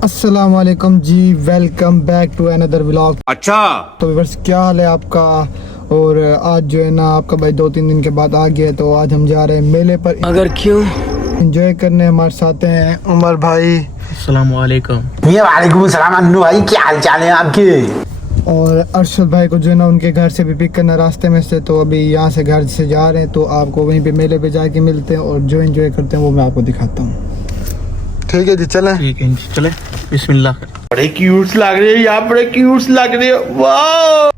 अस्सलाम वालेकुम जी, welcome back to another vlog. अच्छा तो बस क्या हाल है आपका? और आज जो है ना आपका भाई 2-3 दिन के बाद आ गया, तो आज हम जा रहे हैं मेले पर। अगर क्यों एंजॉय करने हमारे साथ हैं उमर भाई। अस्सलाम वालेकुम। वालेकुम सलाम अन्नू भाई, क्या हाल चाल है आपके? और अरशद भाई को जो है ना उनके घर से भी पिक करना रास्ते में से, तो अभी यहाँ से घर से जा रहे हैं, तो आपको वहीं पे मेले पे जाके मिलते हैं और जो एंजॉय करते हैं वो मैं आपको दिखाता हूँ। ठीक है जी, चलें। ठीक है चले, बिस्मिल्लाह। बड़े क्यूट्स लग रहे हैं यार, बड़े क्यूट्स लग रहे हैं, वाह।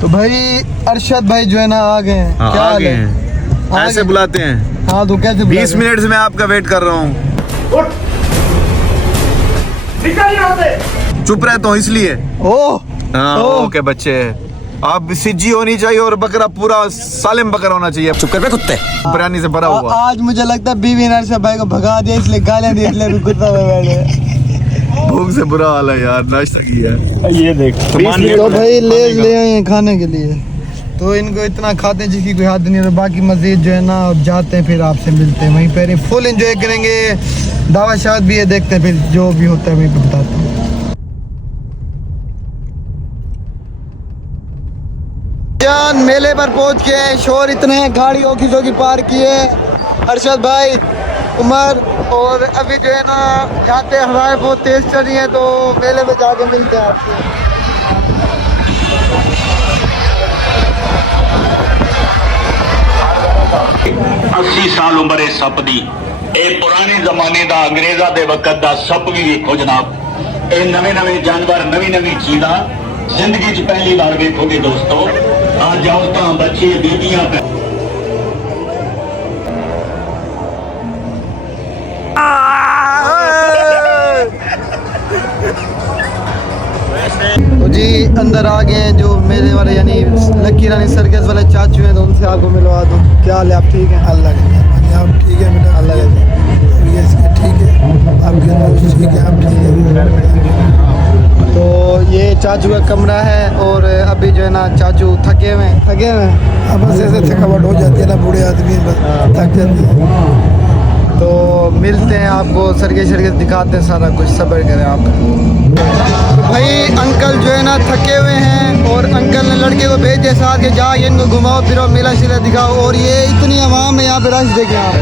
तो भाई अरशद भाई जो है ना आ गए हैं। हाँ, क्या आ हाल गए है? हैं। आ ऐसे गए। बुलाते हैं। हाँ तो कैसे 20 मिनट से मैं आपका वेट कर रहा हूँ। चुप रहे तो इसलिए। ओह हाँ ओह। ओके बच्चे, आप सिज्जी होनी चाहिए और बकरा पूरा सालिम बकरा होना चाहिए। चुप कर बे कुत्ते, बिरयानी से भरा हुआ। आज मुझे लगता है बीवी ने अरशद भाई को भगा दिया, इसलिए गालियां दी, इसलिए भी कुत्ता में बैठे। भूख से बुरा हाल है यार, नाश्ता किया है। ये देख तो भाई ले आए हैं खाने के लिए, तो इनको इतना खाते हैं जिसकी कोई हद नहीं है। तो बाकी मजीद जो है ना जाते हैं, फिर आपसे मिलते हैं वहीं पर, फुल एंजॉय करेंगे। दावा शाद भी है, देखते हैं फिर जो भी होता है वहीं पे बताता हूँ। जान मेले पर पहुंच के शोर इतने हैं, गाड़ी ऑफिसों की पार्क की है। अरशद भाई, उमर, और अभी जो है ना जाते हवाएं बहुत तेज चल रही हैं, तो मेले में जाके मिलते हैं आपसे। 80 साल उम्र है सप दी। ਇਹ ਪੁਰਾਣੇ ਜ਼ਮਾਨੇ ਦਾ ਅੰਗਰੇਜ਼ਾਂ ਦੇ ਵਕਤ ਦਾ ਸੱਪ ਵੀ ਵੇਖੋ ਜਨਾਬ। ਇਹ ਨਵੇਂ ਜਾਨਵਰ, ਨਵੀਂ ਚੀਜ਼ਾਂ ਜ਼ਿੰਦਗੀ 'ਚ ਪਹਿਲੀ ਵਾਰ ਵੇਖੋਗੇ ਦੋਸਤੋ। ਅੱਜ ਔਰਤਾਂ, ਬੱਚੇ, ਬੀਬੀਆਂ तो जी अंदर आ गए हैं जो मेले वाले, यानी लकी रानी सर्कस वाले चाचू हैं, तो उनसे आपको मिलवा दूँ। क्या हाल है, आप ठीक हैं? अल्लाह के मेहरबानी, आप ठीक है बेटा? अल्लाह के ठीक है, आपके ठीक है, आप ठीक है। तो ये चाचू का कमरा है, और अभी जो है ना चाचू थके हुए हैं। अब बस ऐसे थकावट हो जाती है ना, बूढ़े आदमी बस थक जाते हैं। तो मिलते हैं आपको, सर्कस दिखाते हैं सारा कुछ, सब्र करें आप। भाई अंकल जो है ना थके हुए हैं, और अंकल ने लड़के को भेज दिया साथ के, जा इनको घुमाओ फिरो, मेला शिला दिखाओ। और ये इतनी आवाम है यहाँ पे, रश देखें आप,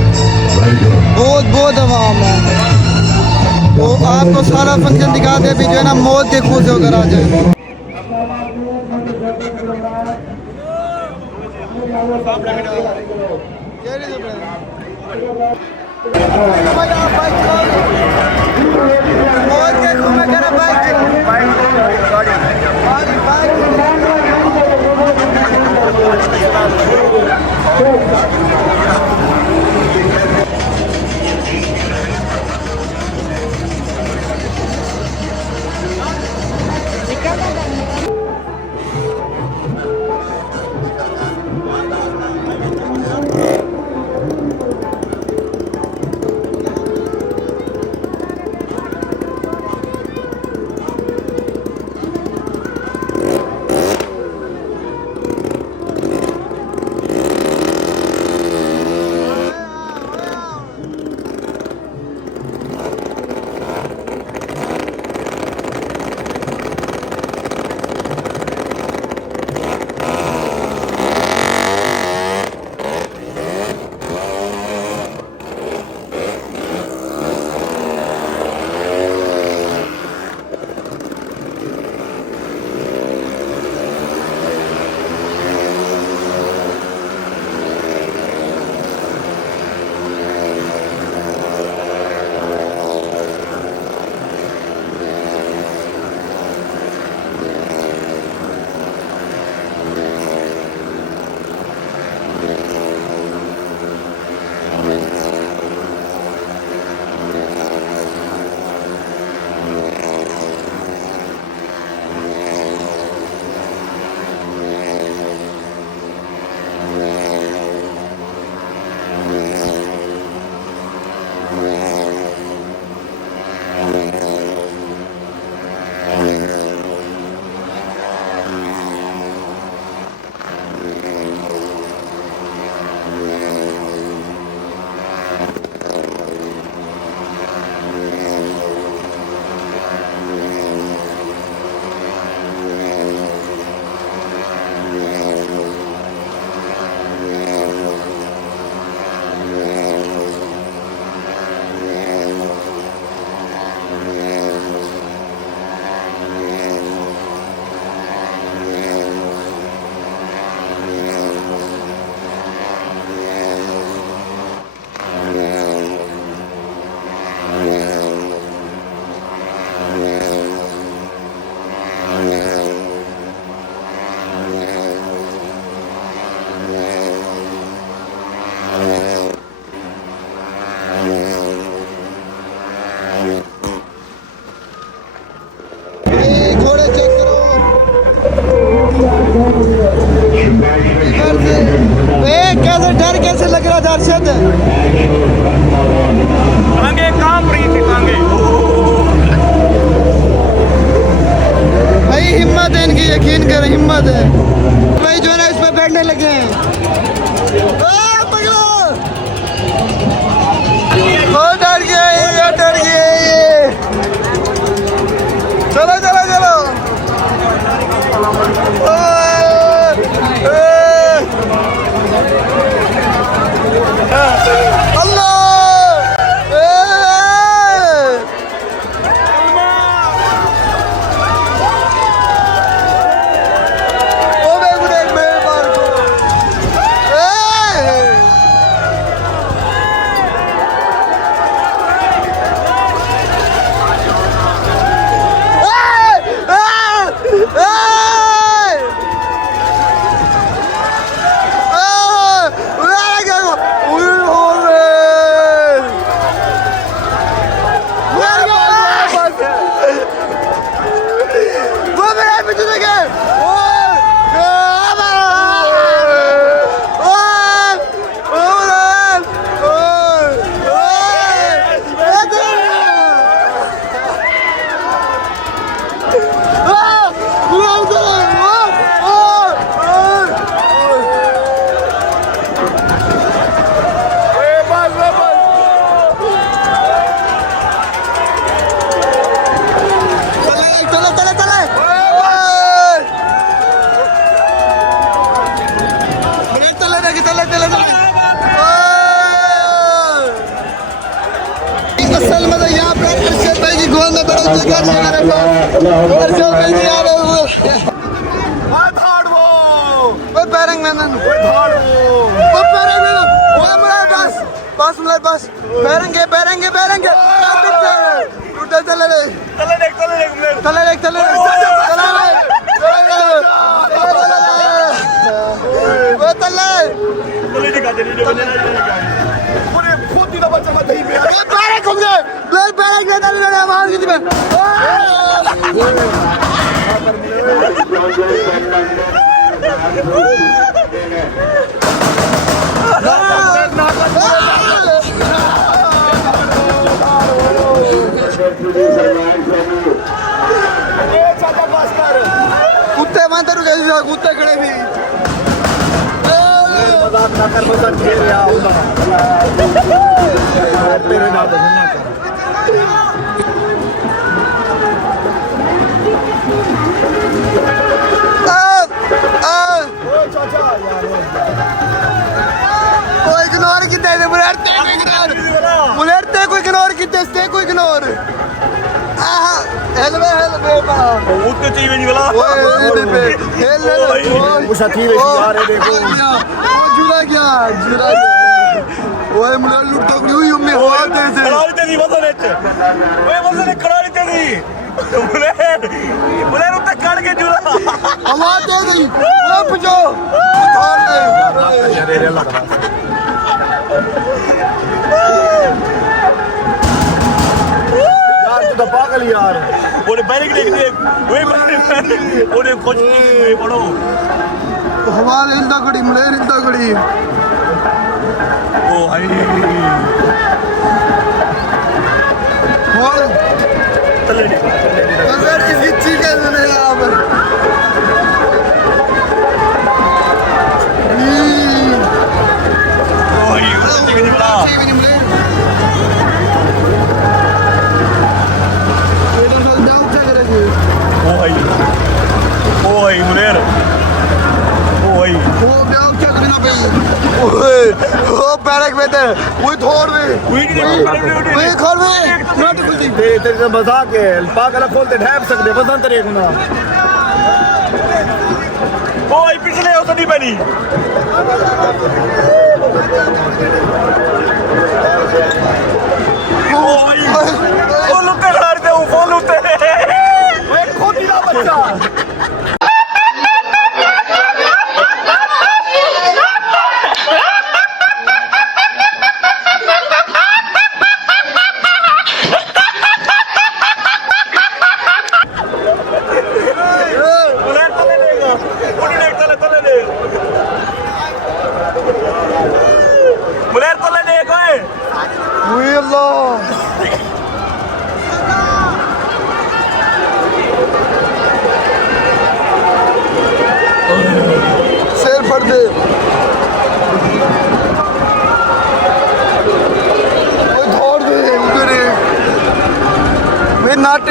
बहुत आवाम है। तो आपको सारा फंक्शन दिखाते हैं, अभी जो है ना मौत के खुश होकर आ जाए। अरशद अरशद कांगे काम रही थी कांगे भाई हिम्मत है इनकी, यकीन करें हिम्मत है भाई, जो है ना इस पे बैठने लगे हैं। डर गया ये, डर गया ये। चलो चलो चलो अल्लाह बस बैरेंगे बैरेंगे बैरेंगे टूटे चले रे चले रे चले रे वो चले पूरे खोती का बच्चा मत ही पे बैरेंग घूम गए बैरेंग ले चले रे आवाज की में कुत्ते मानते रुके कुत्ते खड़े भी मजाक ना कर मजाक खेल रहा तेरे ना इग्नोर किते मुलेरते को इग्नोर किते स्टे को इग्नोर हेलवे हेलवे बा उठते चाहिए नहीं वाला ओए पे हेल ले वो साथी वे यार देखो जुड़ा गया ओए मुले लुट तो हुई उम्मी हो तेरे से खड़ाई तेरी वजन है ओए वजन खड़ाई तेरी मुले उठते काट के जुड़ा आवाज दे गई ओ पुजो उठार ले अरे रे लगा यार तू तो पागल यार ओने बैरिक देख देख ओने कुछ नहीं पड़ो हमारे हिलदा खड़ी मलेर हिलदा खड़ी ओ हाय और तले अगर किसी चीज के लिए यहां पर ओए उससे भी नहीं बड़ा ओए मुनेर ओए वो ब्याह क्या करना भाई ओए ओ बैरक में थे वो छोड़ दे वो खोल दे नट कुछ दे तेरे मजाक है पागल खोलते ढैप सकते बसंत रे गुना ओए पिछले हो तो नहीं बनी ओए ओ लोग खड़ा रहते हो फोन उठते ओए खोती ना बच्चा